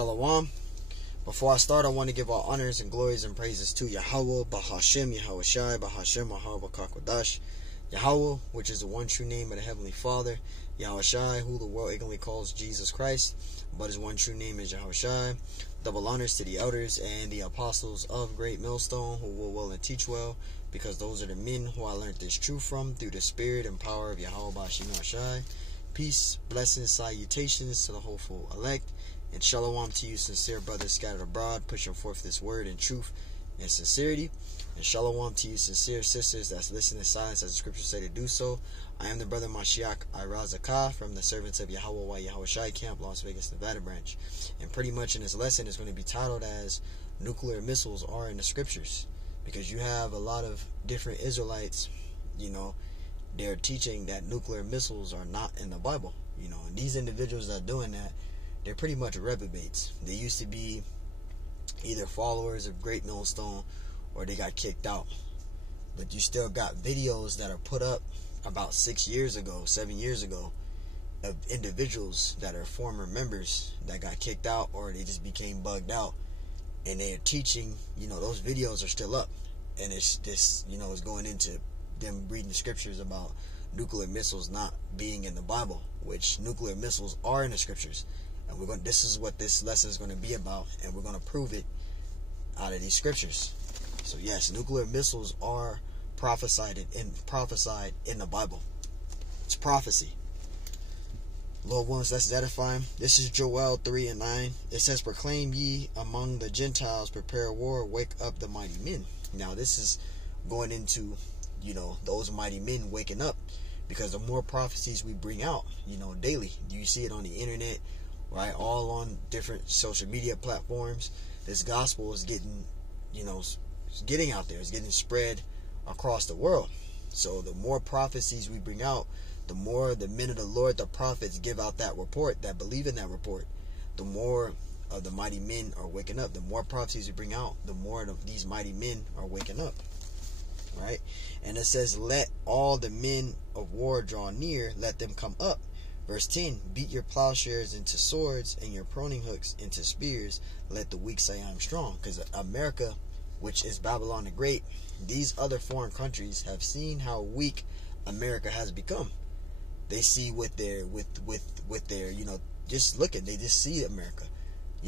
Shalom. Before I start, I want to give all honors and glories and praises to Yahweh, Bahashem, Yahweh Shai, Bahashem, Yahweh Kakwadash. Yahweh, which is the one true name of the Heavenly Father. Yahweh Shai, who the world ignorantly calls Jesus Christ, but his one true name is Yahweh Shai. Double honors to the elders and the apostles of Great Millstone, who will well and teach well, because those are the men who I learned this truth from through the spirit and power of Yahweh Bahashem Yahweh Shai. Peace, blessings, salutations to the hopeful elect, and shalom to you sincere brothers scattered abroad, pushing forth this word in truth and sincerity. And shalom to you sincere sisters that's listening in silence as the scriptures say to do so. I am the brother Mashiach Irazakah from the servants of Yahweh Yahweh Shai Camp, Las Vegas, Nevada branch. And pretty much in this lesson is going to be titled as Nuclear Missiles Are in the Scriptures. Because you have a lot of different Israelites, they're teaching that nuclear missiles are not in the Bible. And these individuals that are doing that, they're pretty much reprobates. They used to be either followers of Great Millstone or they got kicked out. But you still got videos that are put up about 7 years ago of individuals that are former members that got kicked out or they just became bugged out, and they're teaching, those videos are still up, and it's this, is going into them reading the scriptures about nuclear missiles not being in the Bible, which nuclear missiles are in the scriptures. And this is what this lesson is going to be about, and we're going to prove it out of these scriptures. So yes, nuclear missiles are prophesied in the Bible. It's prophecy. Lord willing, let's edify him. This is Joel 3:9. It says, "Proclaim ye among the Gentiles, prepare war, wake up the mighty men." Now this is going into, those mighty men waking up, because the more prophecies we bring out, daily, you see it on the internet, right? All on different social media platforms. This gospel is getting, getting out there. It's getting spread across the world. So the more prophecies we bring out, the more the men of the Lord, the prophets, give out that report, that believe in that report, the more of the mighty men are waking up. The more prophecies we bring out, the more of these mighty men are waking up. Right? And it says, "Let all the men of war draw near, let them come up." Verse 10, "Beat your plowshares into swords and your pruning hooks into spears. Let the weak say, I am strong." Because America, which is Babylon the Great, these other foreign countries have seen how weak America has become. They see with their, just look at, they just see America.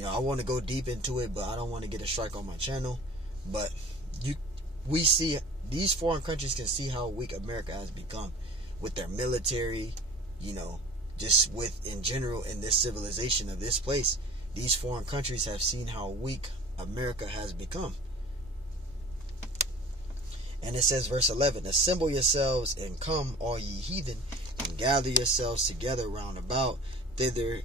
I want to go deep into it, but I don't want to get a strike on my channel. But we see, these foreign countries can see how weak America has become with their military, just with, in general, in this civilization of this place. These foreign countries have seen how weak America has become. And it says, verse 11, "Assemble yourselves and come, all ye heathen, and gather yourselves together round about thither,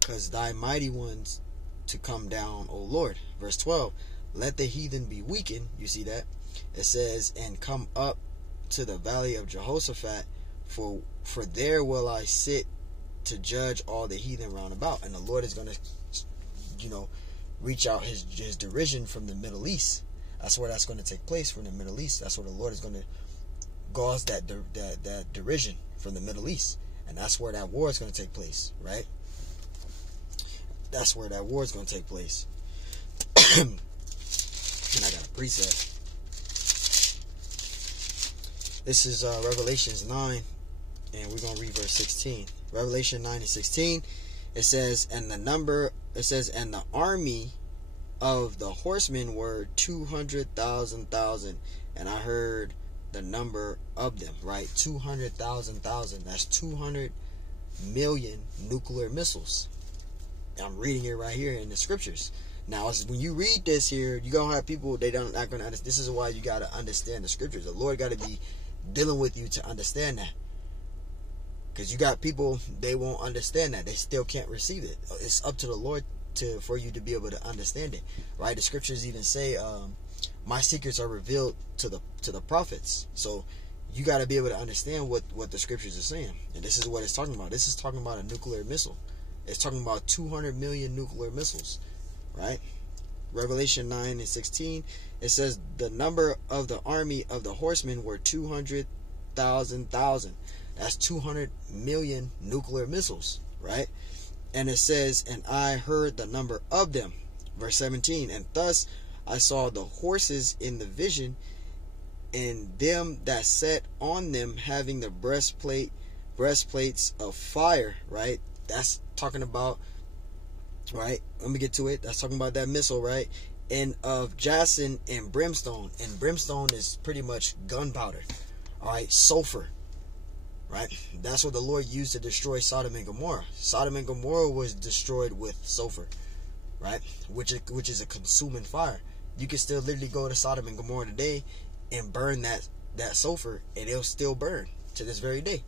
cause thy mighty ones to come down, O Lord." Verse 12, "Let the heathen be weakened." You see that? It says, "And come up to the valley of Jehoshaphat, for there will I sit to judge all the heathen round about." And the Lord is going to, reach out his derision from the Middle East. That's where that's going to take place, from the Middle East. That's where the Lord is going to cause that derision from the Middle East. And that's where that war is going to take place, right? That's where that war is going to take place. And I got a precept. This is Revelations 9, and we're going to read verse 16. Revelation 9 and 16. It says, "And the army of the horsemen were 200,000,000, and I heard the number of them," right? 200,000,000. That's 200 million nuclear missiles. I'm reading it right here in the scriptures. Now, when you read this here, you're going to have people, not going to understand. This is why you got to understand the scriptures. The Lord got to be dealing with you to understand that. Because you got people, they won't understand that. They still can't receive it. It's up to the Lord for you to be able to understand it, right? The scriptures even say, "My secrets are revealed to the prophets." So you got to be able to understand what the scriptures are saying. And this is what it's talking about. This is talking about a nuclear missile. It's talking about 200 million nuclear missiles, right? Revelation 9 and 16, it says, "The number of the army of the horsemen were 200,000,000. That's 200 million nuclear missiles, right? And it says, and I heard the number of them. Verse 17, and thus I saw the horses in the vision, and them that sat on them having the breastplates of fire, right? That's talking about, right? Let me get to it. That's talking about that missile, right? And of jacinth and brimstone. And brimstone is pretty much gunpowder, all right? Sulfur, right? That's what the Lord used to destroy Sodom and Gomorrah. Sodom and Gomorrah was destroyed with sulfur, right? Which is a consuming fire. You can still literally go to Sodom and Gomorrah today and burn that sulfur, and it'll still burn to this very day,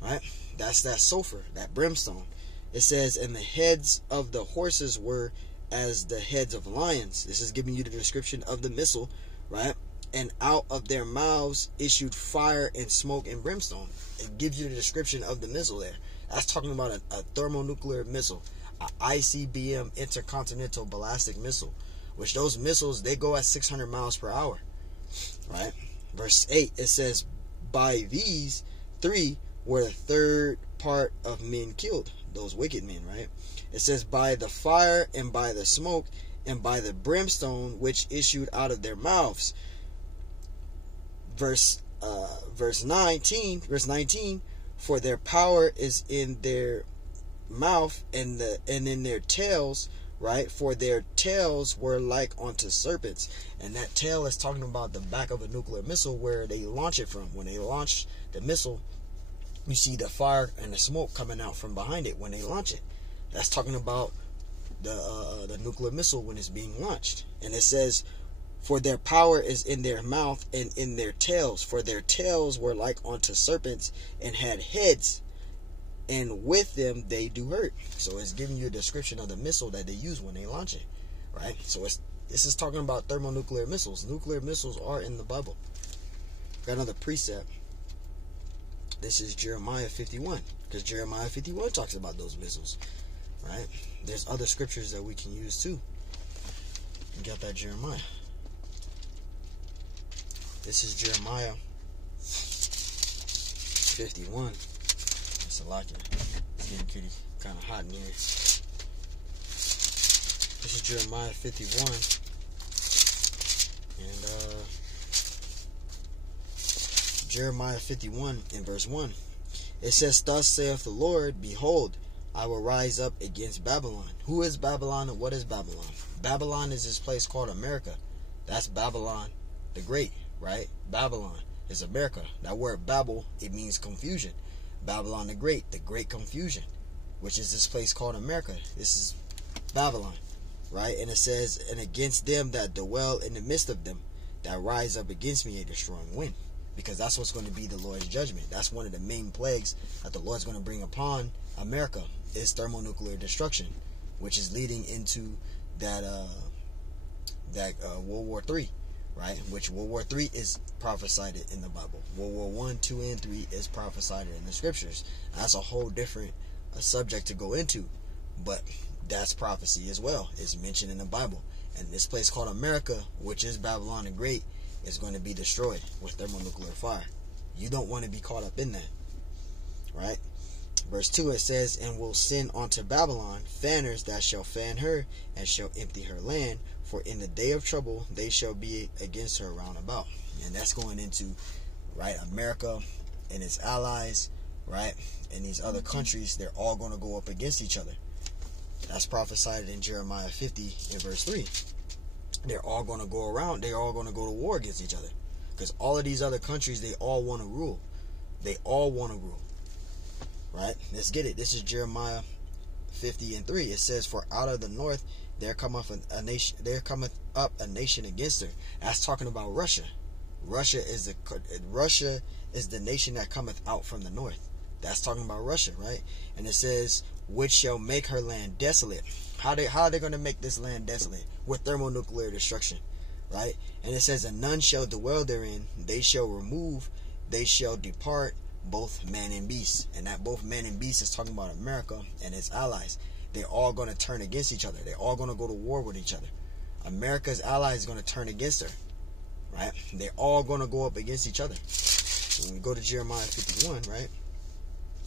right? That's that sulfur, that brimstone. It says, and the heads of the horses were as the heads of lions. This is giving you the description of the missile, right? And out of their mouths issued fire and smoke and brimstone. It gives you the description of the missile there. That's talking about a thermonuclear missile, a ICBM, intercontinental ballistic missile, which those missiles, they go at 600 miles per hour, right? Verse 8, it says, by these three were the third part of men killed, those wicked men, right? It says, by the fire and by the smoke and by the brimstone which issued out of their mouths. Verse 19, for their power is in their mouth and in their tails, right? For their tails were like unto serpents. And that tail is talking about the back of a nuclear missile, where they launch it from. When they launch the missile, you see the fire and the smoke coming out from behind it when they launch it. That's talking about the nuclear missile when it's being launched. And it says, for their power is in their mouth and in their tails. For their tails were like unto serpents and had heads, and with them they do hurt. So it's giving you a description of the missile that they use when they launch it, right? So this is talking about thermonuclear missiles. Nuclear missiles are in the Bible. Got another precept. This is Jeremiah 51, because Jeremiah 51 talks about those missiles, right? There's other scriptures that we can use too. You got that Jeremiah. This is Jeremiah 51. It's a lot. It's getting kitty kind of hot in here. This is Jeremiah 51. And Jeremiah 51 in verse 1. It says, thus saith the Lord, behold, I will rise up against Babylon. Who is Babylon and what is Babylon? Babylon is this place called America. That's Babylon the Great, right? Babylon is America. That word Babel, it means confusion. Babylon the Great Confusion, which is this place called America. This is Babylon, right? And it says, and against them that dwell in the midst of them, that rise up against me a destroying wind. Because that's what's going to be the Lord's judgment. That's one of the main plagues that the Lord's going to bring upon America, is thermonuclear destruction, which is leading into that World War III, right? Which World War III is prophesied in the Bible. World War I, II, and III is prophesied in the scriptures. That's a whole different subject to go into, but that's prophecy as well. It's mentioned in the Bible. And this place called America, which is Babylon the Great, is going to be destroyed with thermonuclear fire. You don't want to be caught up in that, right? Verse 2, it says, and will send unto Babylon fanners that shall fan her, and shall empty her land, for in the day of trouble they shall be against her round about. And that's going into, right, America and its allies, right, and these other countries. They're all going to go up against each other. That's prophesied in Jeremiah 50 in verse 3. They're all going to go around. They're all going to go to war against each other, because all of these other countries, they all want to rule. They all want to rule, right? Let's get it. This is Jeremiah 50 and 3. It says, for out of the north there cometh a nation. There cometh up a nation against her. That's talking about Russia. Russia is the nation that cometh out from the north. That's talking about Russia, right? And it says, which shall make her land desolate. How are they going to make this land desolate? With thermonuclear destruction, right? And it says, and none shall dwell therein. They shall remove, they shall depart, both man and beast. And that both man and beast is talking about America and its allies. They're all going to turn against each other. They're all going to go to war with each other. America's allies is going to turn against her, right? They're all going to go up against each other. So when we go to Jeremiah 51, right,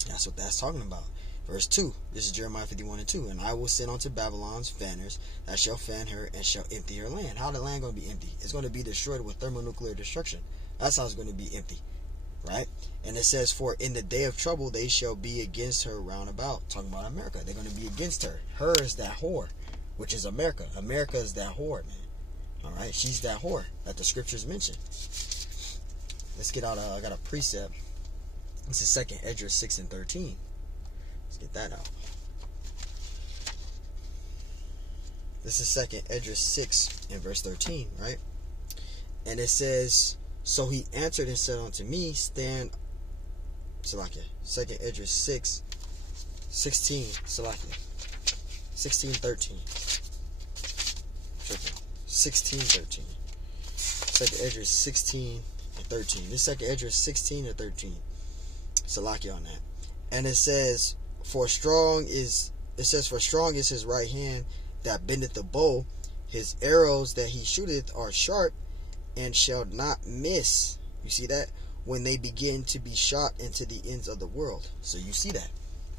that's what that's talking about. Verse 2, this is Jeremiah 51:2. And I will send unto Babylon's fanners that shall fan her and shall empty her land. How the land going to be empty? It's going to be destroyed with thermonuclear destruction. That's how it's going to be empty. Right? And it says, for in the day of trouble they shall be against her round about. Talking about America. They're going to be against her. Her is that whore, which is America. America is that whore, man. Alright? She's that whore that the scriptures mention. Let's get out I got a precept. This is 2nd Esdras 6:13. Let's get that out. This is 2nd Esdras 6:13, right? And it says, so he answered and said unto me, stand, Salakia, 2nd Esdras 6:16, Salakia, 16:13, 16:13, 2nd Esdras 16:13. This 2nd Esdras 16:13, Salakia on that. And it says, for strong is his right hand that bendeth the bow, his arrows that he shooteth are sharp, and shall not miss. You see that? When they begin to be shot into the ends of the world. So you see that.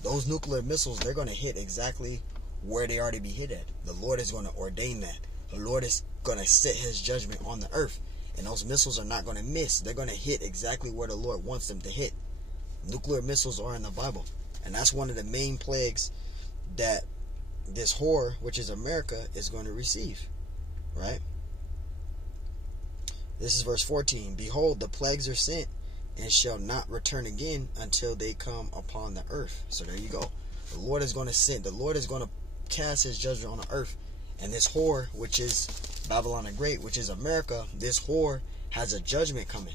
Those nuclear missiles, they're going to hit exactly where they are to be hit at. The Lord is going to ordain that. The Lord is going to set his judgment on the earth. And those missiles are not going to miss. They're going to hit exactly where the Lord wants them to hit. Nuclear missiles are in the Bible. And that's one of the main plagues that this whore, which is America, is going to receive. Right? This is verse 14. Behold, the plagues are sent, and shall not return again until they come upon the earth. So there you go. The Lord is going to send. The Lord is going to cast his judgment on the earth. And this whore, which is Babylon the Great, which is America, this whore has a judgment coming.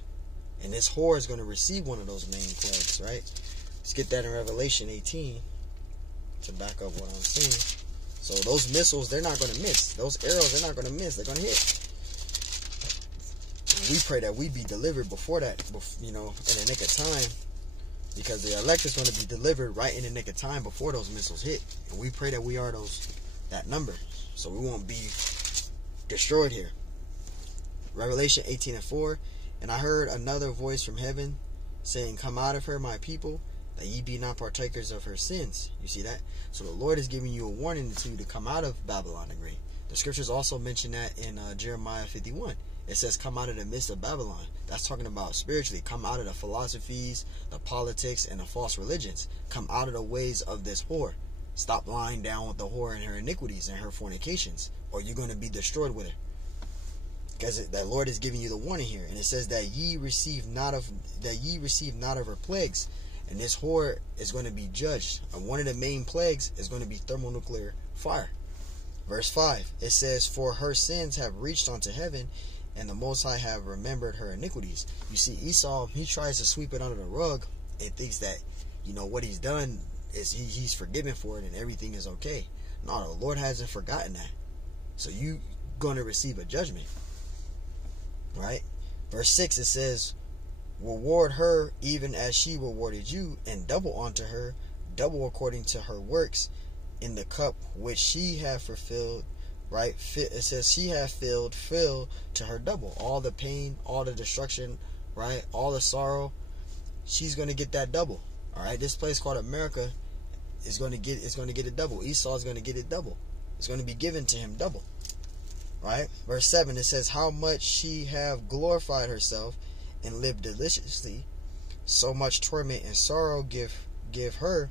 And this whore is going to receive one of those main plagues, right? Let's get that in Revelation 18 to back up what I'm saying. So those missiles, they're not going to miss. Those arrows, they're not going to miss. They're going to hit. We pray that we be delivered before that, in the nick of time, because the elect is going to be delivered right in the nick of time before those missiles hit. And we pray that we are that number, so we won't be destroyed here. Revelation 18:4. And I heard another voice from heaven saying, come out of her, my people, that ye be not partakers of her sins. You see that? So the Lord is giving you a warning to you to come out of Babylon the Great. The scriptures also mention that in Jeremiah 51. It says, come out of the midst of Babylon. That's talking about spiritually. Come out of the philosophies, the politics, and the false religions. Come out of the ways of this whore. Stop lying down with the whore and her iniquities and her fornications, or you're going to be destroyed with her. Because the Lord is giving you the warning here. And it says that ye receive not of her plagues. And this whore is going to be judged. And one of the main plagues is going to be thermonuclear fire. Verse 5. It says, for her sins have reached unto heaven, and the Most High have remembered her iniquities. You see, Esau, he tries to sweep it under the rug and thinks that, what he's done is he's forgiven for it and everything is okay. No, the Lord hasn't forgotten that. So you going to receive a judgment. Right? Verse 6, it says, reward her even as she rewarded you, and double unto her, double according to her works, in the cup which she hath fulfilled. Right? It says she hath filled to her double. All the pain, all the destruction, right? All the sorrow, she's going to get that double. All right? This place called America is going to get it double. Esau is going to get it double. It's going to be given to him double. Right? Verse 7, it says, how much she have glorified herself and lived deliciously, so much torment and sorrow give her,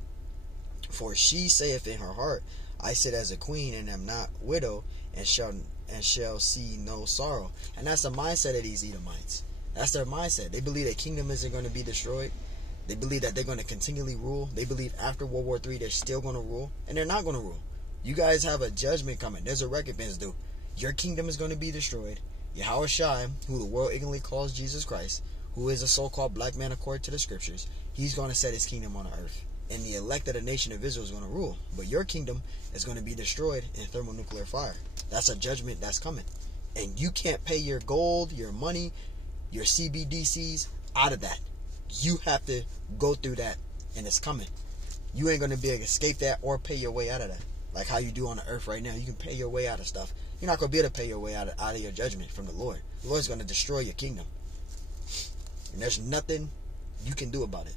for she saith in her heart, I sit as a queen and am not widow, and shall see no sorrow. And that's the mindset of these Edomites. That's their mindset. They believe their kingdom isn't going to be destroyed. They believe that they're going to continually rule. They believe after World War III they're still going to rule, and they're not going to rule. You guys have a judgment coming. There's a recompense due. Your kingdom is going to be destroyed. Yahweh Shai, who the world ignorantly calls Jesus Christ, who is a so-called black man according to the scriptures, he's going to set his kingdom on the earth. And the elect of the nation of Israel is going to rule. But your kingdom is going to be destroyed in thermonuclear fire. That's a judgment that's coming. And you can't pay your gold, your money, your CBDCs out of that. You have to go through that, and it's coming. You ain't going to be able to escape that or pay your way out of that. Like how you do on the earth right now. You can pay your way out of stuff. You're not going to be able to pay your way out of your judgment from the Lord. The Lord's going to destroy your kingdom. And there's nothing you can do about it.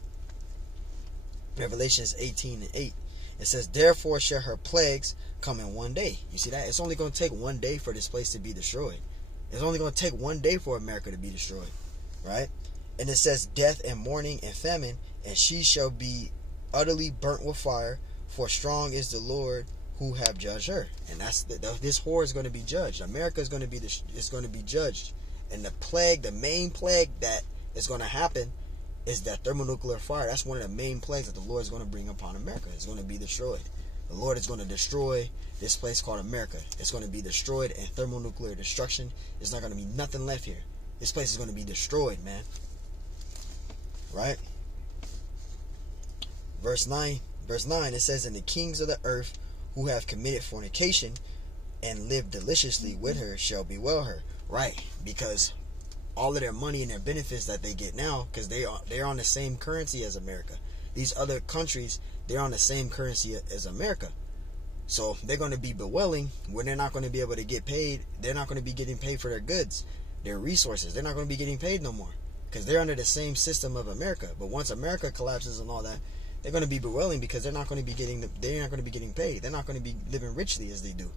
Revelations 18:8. It says, therefore shall her plagues come in one day. You see that? It's only going to take one day for this place to be destroyed. It's only going to take one day for America to be destroyed. Right? And it says, death and mourning and famine, and she shall be utterly burnt with fire, for strong is the Lord who have judged her. And that's this whore is going to be judged. America is going to be judged. And the plague, the main plague that is going to happen is that thermonuclear fire. That's one of the main plagues that the Lord is going to bring upon America. It's going to be destroyed. The Lord is going to destroy this place called America. It's going to be destroyed in thermonuclear destruction. There's not going to be nothing left here. This place is going to be destroyed, man. Right? Verse 9, it says, and the kings of the earth who have committed fornication and lived deliciously with her shall bewail her. Right? Because all of their money and their benefits that they get now, because they're on the same currency as America. These other countries, they're on the same currency as America. So they're going to be bewailing when they're not going to be able to get paid. They're not going to be getting paid for their goods, their resources. They're not going to be getting paid no more because they're under the same system of America. But once America collapses and all that, they're going to be bewailing because they're not going to be getting paid. They're not going to be living richly as they do.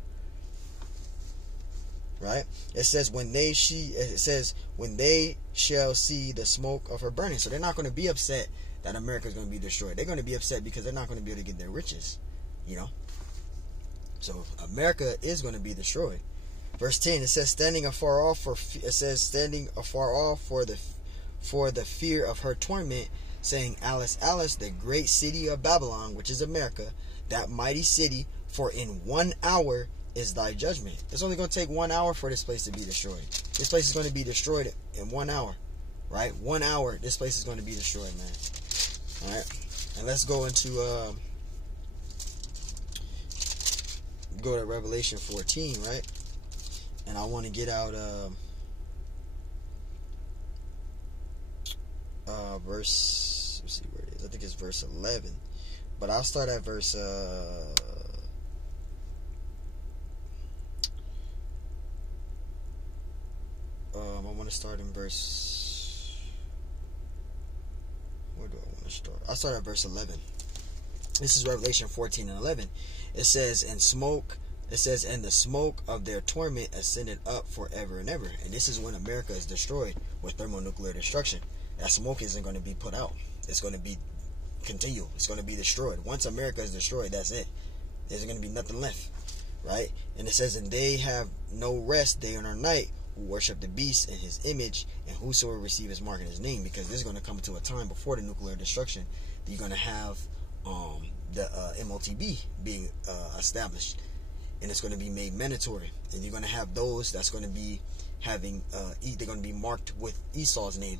Right? It says when they shall see the smoke of her burning. So they're not going to be upset that America is going to be destroyed. They're going to be upset because they're not going to be able to get their riches. You know. So America is going to be destroyed. Verse 10, it says standing afar off for the fear of her torment, saying, Alice, Alice, the great city of Babylon, which is America, that mighty city, for in 1 hour is thy judgment. It's only going to take 1 hour for this place to be destroyed. This place is going to be destroyed in 1 hour. Right? 1 hour, this place is going to be destroyed, man. Alright? And let's go into go to Revelation 14, right? And I want to get out verse, let's see where it is. I think it's verse 11. But I'll start at verse I want to start in verse, where do I want to start? I'll start at verse 11. This is Revelation 14 and 11. It says, and the smoke of their torment ascended up forever and ever. And this is when America is destroyed with thermonuclear destruction. That smoke isn't going to be put out. It's going to be continue. It's going to be destroyed. Once America is destroyed, that's it. There's going to be nothing left. Right? And it says, and they have no rest day or night who worship the beast and his image, and whosoever receive his mark in his name. Because there's going to come to a time before the nuclear destruction that you're going to have the MOTB being established, and it's going to be made mandatory, and you're going to have those that's going to be having they're going to be marked with Esau's name,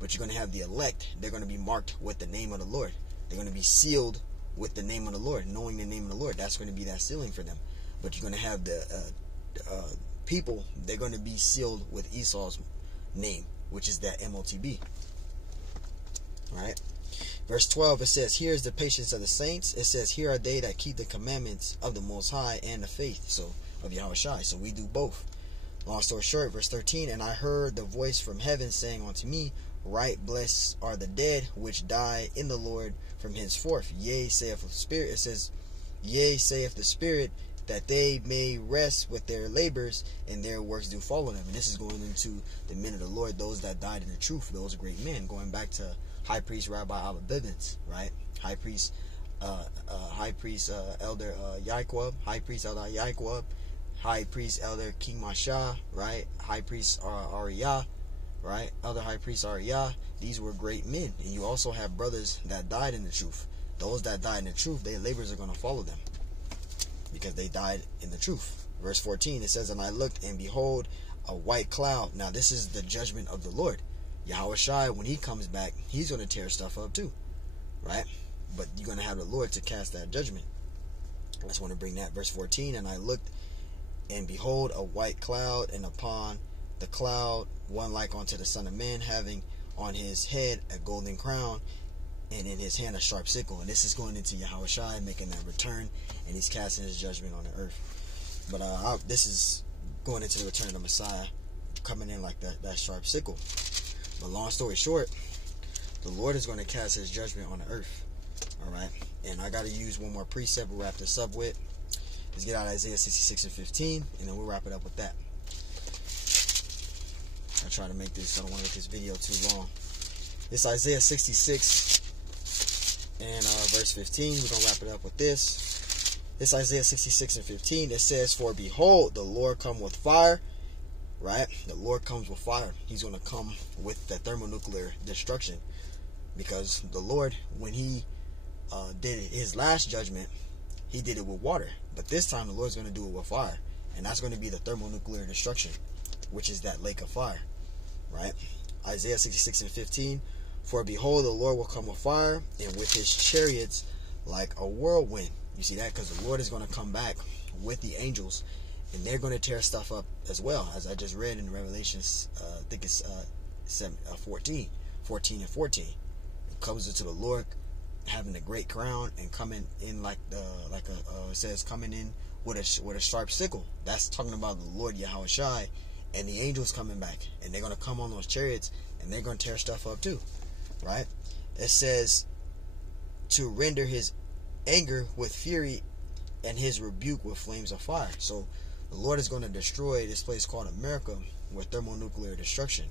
but you're going to have the elect. They're going to be marked with the name of the Lord. They're going to be sealed with the name of the Lord, knowing the name of the Lord. That's going to be that sealing for them. But you're going to have the people. They're going to be sealed with Esau's name, which is that MOTB. All right. Verse 12, it says, here is the patience of the saints. It says, here are they that keep the commandments of the Most High and the faith, so of Yahushua. So we do both. Long story short, verse 13, and I heard the voice from heaven saying unto me, right, blessed are the dead which die in the Lord from henceforth. Yea, saith the Spirit. It says, yea, saith the Spirit, that they may rest with their labors, and their works do follow them. And this is going into the men of the Lord, those that died in the truth, those great men, going back to High Priest Rabbi Abba Bivens, right? High Priest Elder Yaquab, High Priest Elder Yaquab, High Priest Elder King Masha, right? High Priest Ariyah, right? Elder High Priest Ariyah. These were great men. And you also have brothers that died in the truth. Those that died in the truth, their labors are going to follow them, because they died in the truth. Verse 14, it says, and I looked, and behold, a white cloud. Now this is the judgment of the Lord. Yahushua, when he comes back, he's going to tear stuff up too, right? But you're going to have the Lord to cast that judgment. I just want to bring that. Verse 14, and I looked, and behold, a white cloud, and upon the cloud one like unto the Son of Man, having on his head a golden crown, and in his hand a sharp sickle. And this is going into Yahushua making that return, and he's casting his judgment on the earth. But this is going into the return of the Messiah, coming in like that sharp sickle. But long story short, the Lord is going to cast his judgment on the earth. Alright? And I got to use one more precept we'll wrap this up with. Let's get out Isaiah 66 and 15, and then we'll wrap it up with that. I try to make this, I don't want to make this video too long. It's Isaiah 66 and verse 15. We're going to wrap it up with this. It's Isaiah 66 and 15. It says, "For behold, the Lord come with fire." Right? The Lord comes with fire. He's going to come with the thermonuclear destruction. Because the Lord, when he did his last judgment, he did it with water. But this time the Lord's going to do it with fire. And that's going to be the thermonuclear destruction, which is that lake of fire. Right? Isaiah 66 and 15. "For behold, the Lord will come with fire, and with his chariots like a whirlwind." You see that? Because the Lord is going to come back with the angels, and they're going to tear stuff up as well, as I just read in Revelations, I think it's 14 and 14. It comes into the Lord having a great crown and coming in it says coming in with a sharp sickle. That's talking about the Lord Yahushua and the angels coming back, and they're going to come on those chariots, and they're going to tear stuff up too, right? It says to render his anger with fury and his rebuke with flames of fire. So the Lord is going to destroy this place called America with thermonuclear destruction.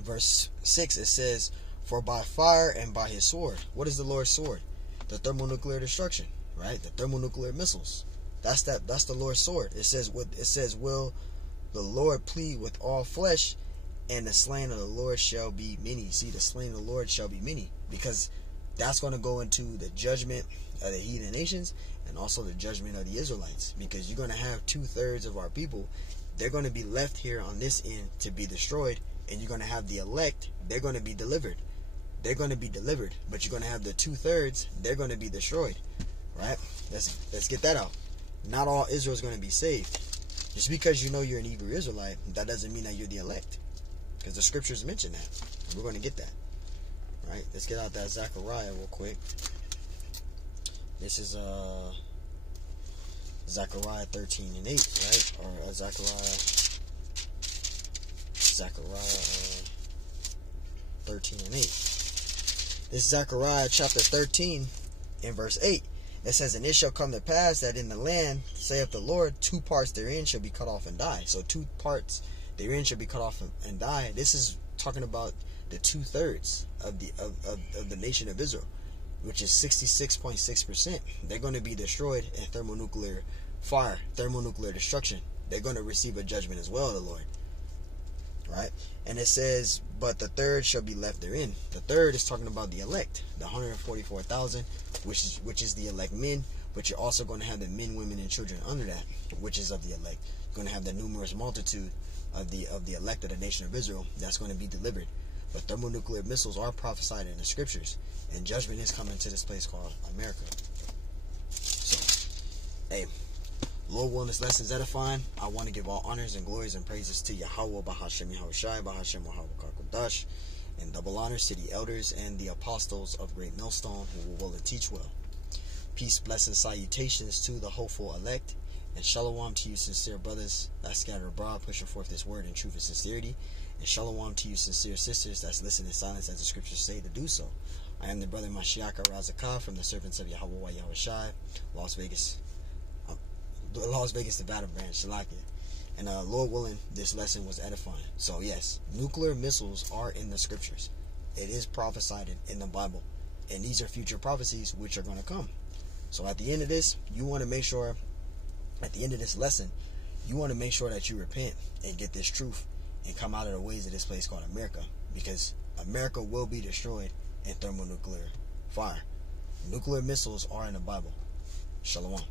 Verse 6, it says, "For by fire and by his sword." What is the Lord's sword? The thermonuclear destruction, right? The thermonuclear missiles. That's the Lord's sword. It says, "Will the Lord plead with all flesh, and the slain of the Lord shall be many." See, the slain of the Lord shall be many, because that's going to go into the judgment of the heathen nations and also the judgment of the Israelites, because you're going to have 2/3 of our people. They're going to be left here on this end to be destroyed, and you're going to have the elect. They're going to be delivered. They're going to be delivered, but you're going to have the 2/3. They're going to be destroyed, right? Let's get that out. Not all Israel is going to be saved. Just because you know you're an Hebrew Israelite, that doesn't mean that you're the elect, because the scriptures mention that. We're going to get that. Right? Let's get out that Zechariah real quick. This is Zechariah 13 and 8, right? Or Zechariah 13 and 8. This is Zechariah chapter 13 and verse 8. It says, "And it shall come to pass that in the land, saith the Lord, 2 parts therein shall be cut off and die." So 2 parts therein shall be cut off and die. This is talking about the 2/3 of the nation of Israel, which is 66.6%. They're going to be destroyed in thermonuclear fire, thermonuclear destruction. They're going to receive a judgment as well, the Lord. Right? And it says, "But the third shall be left therein." The third is talking about the elect, the 144,000, which is the elect men. But you're also going to have the men, women, and children under that, which is of the elect. You're going to have the numerous multitude of the elect of the nation of Israel that's going to be delivered. But thermonuclear missiles are prophesied in the scriptures, and judgment is coming to this place called America. So, hey, Lord willing, this lesson is edifying. I want to give all honors and glories and praises to Yahweh, Bahashem Yahushai, Bahashem Wahabakarkudash, and double honors to the elders and the apostles of Great Millstone who will will and teach well. Peace, blessings, salutations to the hopeful elect, and shalom to you sincere brothers that scatter abroad, pushing forth this word in truth and sincerity. And shalom to you sincere sisters that's listening in silence as the scriptures say to do so. I am the brother Mashiach Razakah from the servants of Yahweh Yahushai, Las Vegas, Nevada branch, Shalakia. And Lord willing, this lesson was edifying. So yes, nuclear missiles are in the scriptures. It is prophesied in the Bible. And these are future prophecies which are going to come. So at the end of this, you want to make sure, at the end of this lesson, you want to make sure that you repent and get this truth and come out of the ways of this place called America. Because America will be destroyed in thermonuclear fire. Nuclear missiles are in the Bible. Shalom.